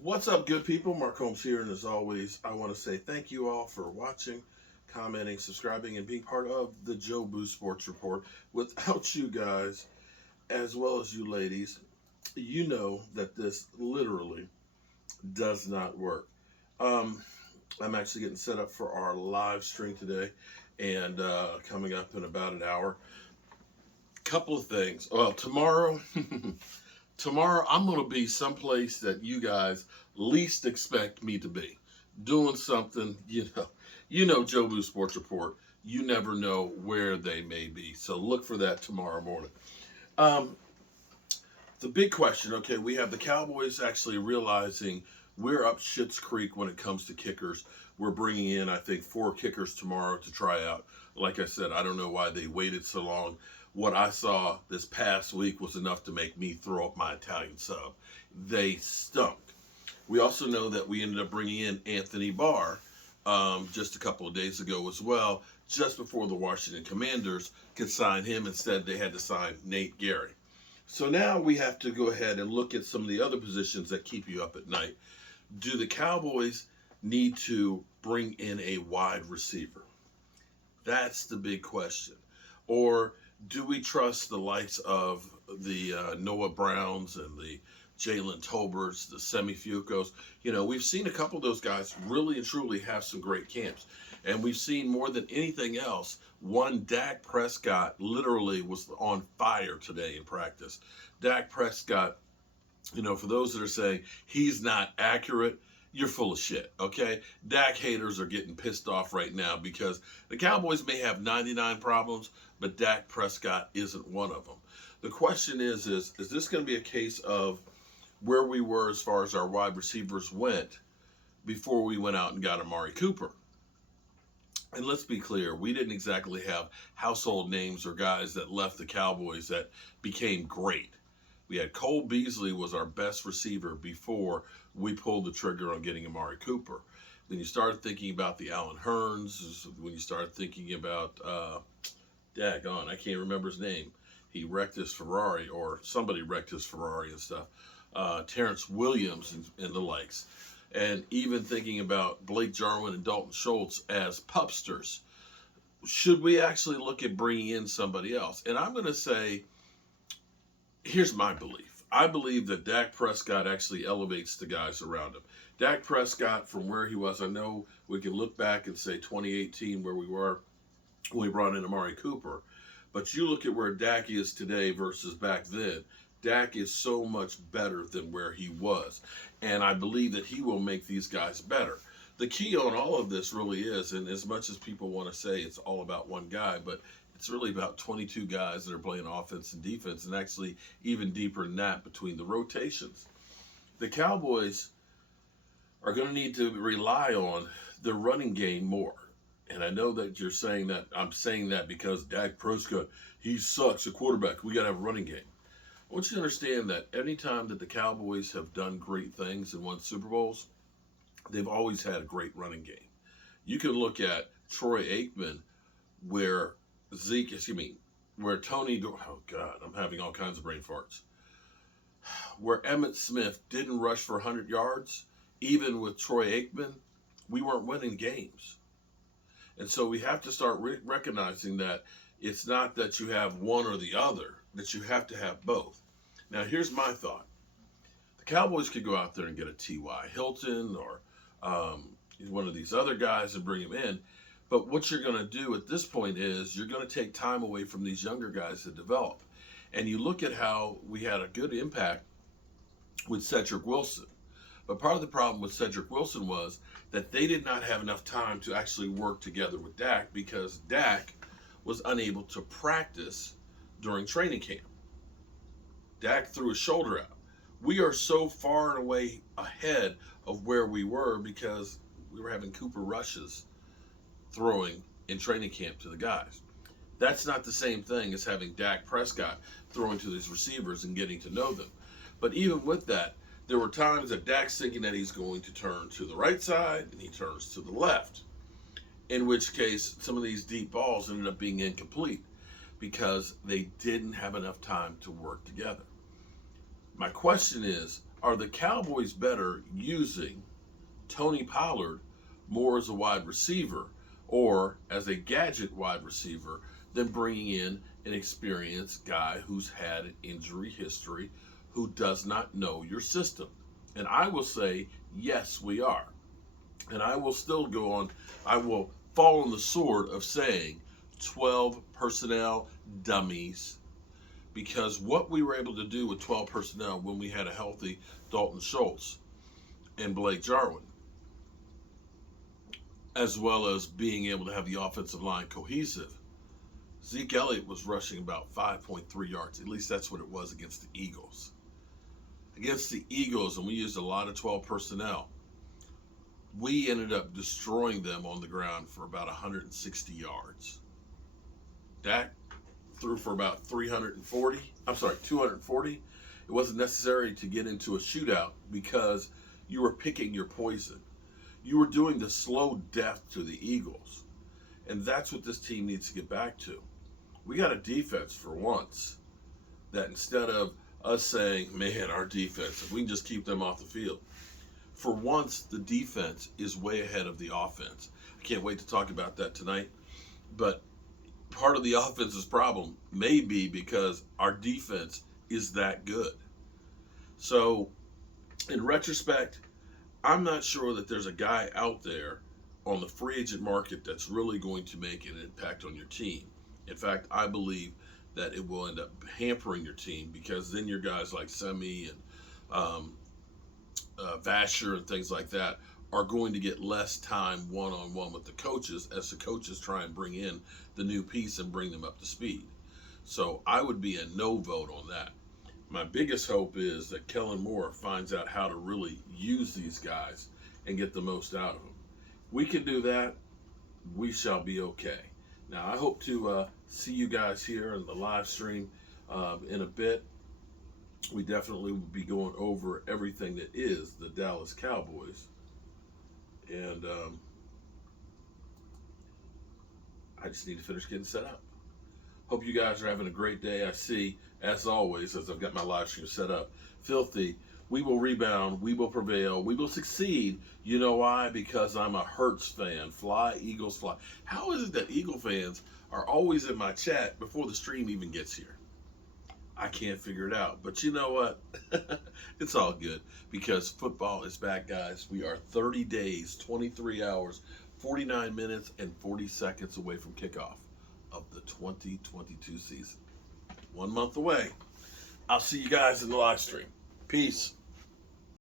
What's up, good people? Mark Holmes here, and as always, I want to say thank you all for watching, commenting, subscribing, and being part of the Joe Boo Sports Report. Without you guys, as well as you ladies, you know that this literally does not work. Um, I'm actually getting set up for our live stream today, and coming up in about an hour. Couple of things. Well, tomorrow. Tomorrow I'm going to be someplace that you guys least expect me to be, doing something. Joe Boo Sports Report. You never know where they may be, so look for that tomorrow morning. Um, the big question. Okay, we have the Cowboys actually realizing we're up Schitt's Creek when it comes to kickers. We're bringing in, I think, 4 kickers tomorrow to try out. Like I said, I don't know why they waited so long. What I saw this past week was enough to make me throw up my Italian sub. They stunk. We also know that we ended up bringing in Anthony Barr just a couple of days ago as well, just before the Washington Commanders could sign him. Instead, they had to sign Nate Gary. So now we have to go ahead and look at some of the other positions that keep you up at night. Do the Cowboys need to bring in a wide receiver? That's the big question. Or do we trust the likes of the Noah Browns and the Jalen Tolberts, the Semi Fucos? We've seen a couple of those guys really and truly have some great camps. And we've seen more than anything else, one Dak Prescott literally was on fire today in practice. Dak Prescott, for those that are saying he's not accurate, you're full of shit, okay? Dak haters are getting pissed off right now because the Cowboys may have 99 problems, but Dak Prescott isn't one of them. The question is this going to be a case of where we were as far as our wide receivers went before we went out and got Amari Cooper? And let's be clear, we didn't exactly have household names or guys that left the Cowboys that became great. We had Cole Beasley was our best receiver before we pulled the trigger on getting Amari Cooper. Then you start thinking about the Allen Hearns. When you start thinking about, I can't remember his name. He wrecked his Ferrari, or somebody wrecked his Ferrari and stuff. Terrence Williams and the likes. And even thinking about Blake Jarwin and Dalton Schultz as pupsters. Should we actually look at bringing in somebody else? And I'm going to say, here's my belief. I believe that Dak Prescott actually elevates the guys around him. Dak Prescott, from where he was, I know we can look back and say 2018 where we were when we brought in Amari Cooper. But you look at where Dak is today versus back then. Dak is so much better than where he was. And I believe that he will make these guys better. The key on all of this really is, and as much as people want to say it's all about one guy, but it's really about 22 guys that are playing offense and defense, and actually even deeper than that between the rotations. The Cowboys are going to need to rely on the running game more. And I know that you're saying that, I'm saying that because Dak Prescott, he sucks at quarterback. We got to have a running game. I want you to understand that anytime that the Cowboys have done great things and won Super Bowls, they've always had a great running game. You can look at Troy Aikman, where Tony, oh God, I'm having all kinds of brain farts. Where Emmitt Smith didn't rush for 100 yards, even with Troy Aikman, we weren't winning games. And so we have to start recognizing that it's not that you have one or the other, that you have to have both. Now, here's my thought. The Cowboys could go out there and get a T.Y. Hilton or one of these other guys and bring him in. But what you're going to do at this point is you're going to take time away from these younger guys to develop. And you look at how we had a good impact with Cedric Wilson. But part of the problem with Cedric Wilson was that they did not have enough time to actually work together with Dak because Dak was unable to practice during training camp. Dak threw his shoulder out. We are so far and away ahead of where we were because we were having Cooper rushes throwing in training camp to the guys. That's not the same thing as having Dak Prescott throwing to these receivers and getting to know them. But even with that, there were times that Dak's thinking that he's going to turn to the right side and he turns to the left. In which case, some of these deep balls ended up being incomplete because they didn't have enough time to work together. My question is, Are the Cowboys better using Tony Pollard more as a wide receiver or as a gadget wide receiver than bringing in an experienced guy who's had an injury history, who does not know your system? And I will say, yes, we are. And I will still go on, I will fall on the sword of saying 12 personnel dummies, because what we were able to do with 12 personnel when we had a healthy Dalton Schultz and Blake Jarwin, as well as being able to have the offensive line cohesive. Zeke Elliott was rushing about 5.3 yards. At least that's what it was against the Eagles. Against the Eagles, and we used a lot of 12 personnel, we ended up destroying them on the ground for about 160 yards. Dak threw for about 240. It wasn't necessary to get into a shootout because you were picking your poison. You were doing the slow death to the Eagles. And that's what this team needs to get back to. We got a defense for once that, instead of us saying, man, our defense, if we can just keep them off the field, for once the defense is way ahead of the offense. I can't wait to talk about that tonight. But part of the offense's problem may be because our defense is that good. So, in retrospect, I'm not sure that there's a guy out there on the free agent market that's really going to make an impact on your team. In fact, I believe that it will end up hampering your team, because then your guys like Semi and Vasher and things like that are going to get less time one-on-one with the coaches, as the coaches try and bring in the new piece and bring them up to speed. So I would be a no vote on that. My biggest hope is that Kellen Moore finds out how to really use these guys and get the most out of them. We can do that. We shall be okay. Now, I hope to see you guys here in the live stream in a bit. We definitely will be going over everything that is the Dallas Cowboys. And I just need to finish getting set up. Hope you guys are having a great day. I see, as always, as I've got my live stream set up, Filthy, we will rebound, we will prevail, we will succeed. You know why? Because I'm a Hurts fan. Fly, Eagles, fly. How is it that Eagle fans are always in my chat before the stream even gets here? I can't figure it out. But you know what? It's all good, because football is back, guys. We are 30 days, 23 hours, 49 minutes, and 40 seconds away from kickoff of the 2022 season. 1 month away. I'll see you guys in the live stream. Peace.